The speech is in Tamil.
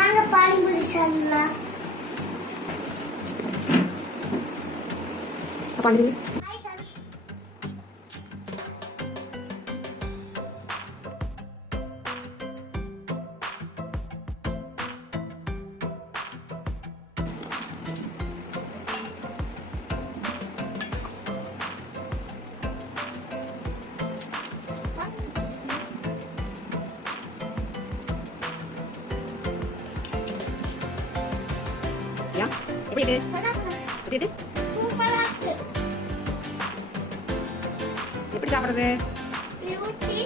வாங்க பானிபூரி சாப்பிடலாம். பானிபூரி யா எப்படி இது எப்படி இது சூப்பரா இருக்கு. எப்படி சாப்பிடுறது? ஊட்டி